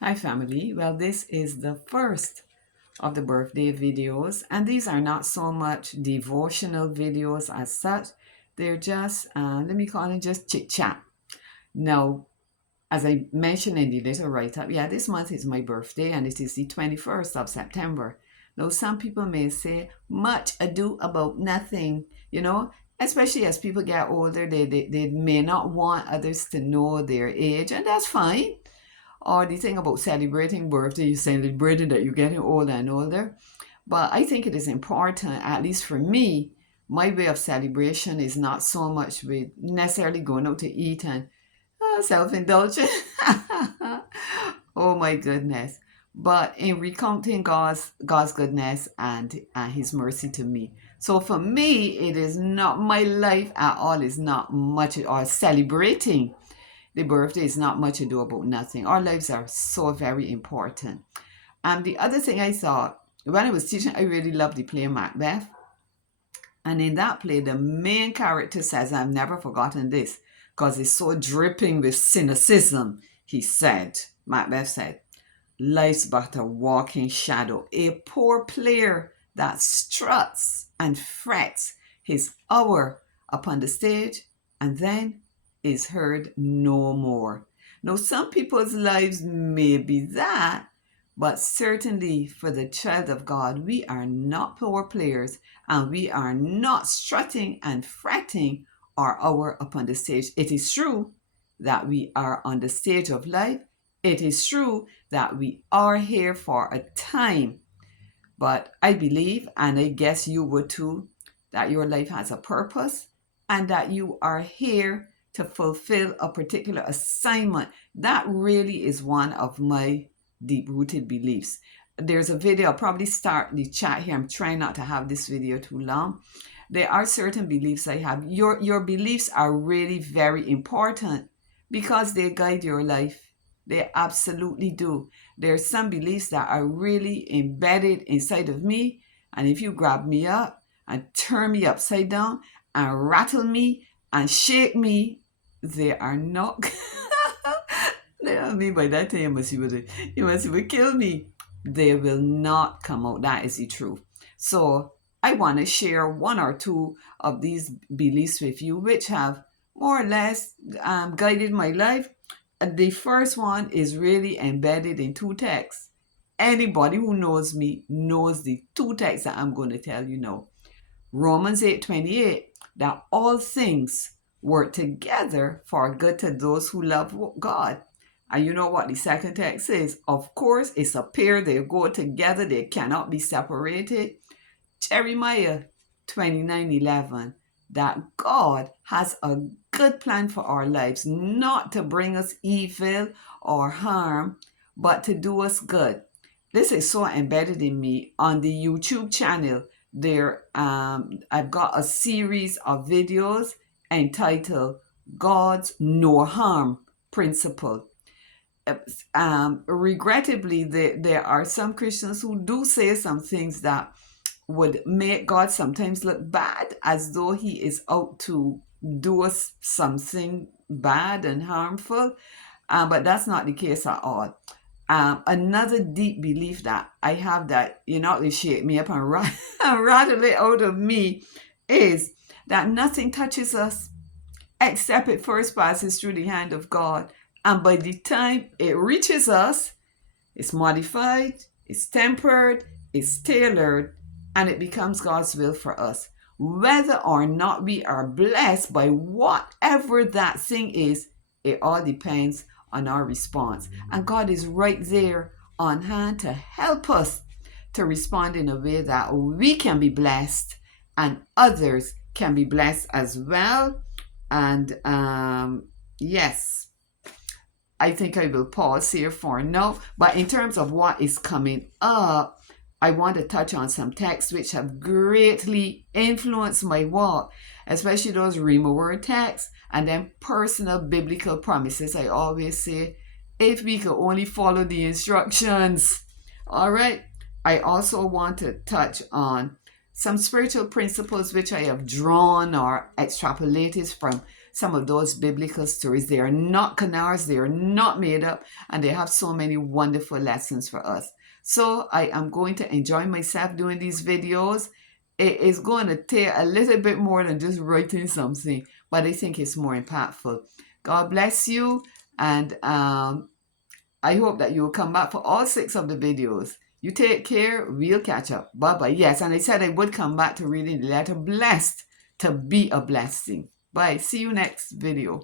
Hi family. Well, this is the first of the birthday videos, and these are not so much devotional videos as such. They're just, let me call it just chit chat. Now, as I mentioned in the little write up, yeah, this month is my birthday and it is the 21st of September. Now, some people may say, much ado about nothing, especially as people get older, they may not want others to know their age, and that's fine. Or the thing about celebrating birthday, you're celebrating that you're getting older and older. But I think it is important, at least for me, my way of celebration is not so much with necessarily going out to eat and self-indulgent. Oh my goodness. But in recounting God's goodness and his mercy to me. So for me, it is not my life at all is not much or celebrating the birthday is not much ado about nothing. Our lives are so very important. And the other thing I thought, when I was teaching, I really loved the play Macbeth. And in that play, the main character says, I've never forgotten this, because it's so dripping with cynicism. He said, Macbeth said, life's but a walking shadow, a poor player that struts and frets his hour upon the stage and then is heard no more. Now, some people's lives may be that, but certainly for the child of God, we are not poor players and we are not strutting and fretting our hour upon the stage. It is true that we are on the stage of life. It is true that we are here for a time, but I believe, and I guess you would too, that your life has a purpose and that you are here to fulfill a particular assignment. That really is one of my deep rooted beliefs. There's a video, I'll probably start the chat here. I'm trying not to have this video too long. There are certain beliefs I have. Your beliefs are really very important because they guide your life. They absolutely do. There's some beliefs that are really embedded inside of me. And if you grab me up and turn me upside down and rattle me and shake me, they are not. I mean, by that time, you must would kill me. They will not come out. That is the truth. So I want to share one or two of these beliefs with you, which have more or less guided my life. The first one is really embedded in two texts. Anybody who knows me knows the two texts that I'm going to tell you now. Romans 8:28, that all things work together for good to those who love God. And you know what the second text says? Of course, it's a pair. They go together. They cannot be separated. Jeremiah 29:11, that God has a good plan for our lives, not to bring us evil or harm, but to do us good. This is so embedded in me. On the YouTube channel, there I've got a series of videos entitled God's no harm principle. Regrettably, there are some Christians who do say some things that would make God sometimes look bad, as though he is out to do us something bad and harmful. But that's not the case at all. Another deep belief that I have that, they shake me up and rattle it out of me is that nothing touches us except it first passes through the hand of God. And by the time it reaches us, it's modified, it's tempered, it's tailored, and it becomes God's will for us. Whether or not we are blessed by whatever that thing is, it all depends on our response. And God is right there on hand to help us to respond in a way that we can be blessed and others can be blessed as well. And yes, I think I will pause here for now. But in terms of what is coming up, I want to touch on some texts which have greatly influenced my walk, especially those Rhema word texts and then personal biblical promises. I always say, if we could only follow the instructions. All right. I also want to touch on some spiritual principles which I have drawn or extrapolated from some of those biblical stories. They are not canards, they are not made up, and they have so many wonderful lessons for us. So I am going to enjoy myself doing these videos. It is going to take a little bit more than just writing something, but I think it's more impactful. God bless you, and I hope that you will come back for all 6 of the videos. You take care. We'll catch up. Bye-bye. Yes, and I said I would come back to reading the letter blessed to be a blessing. Bye. See you next video.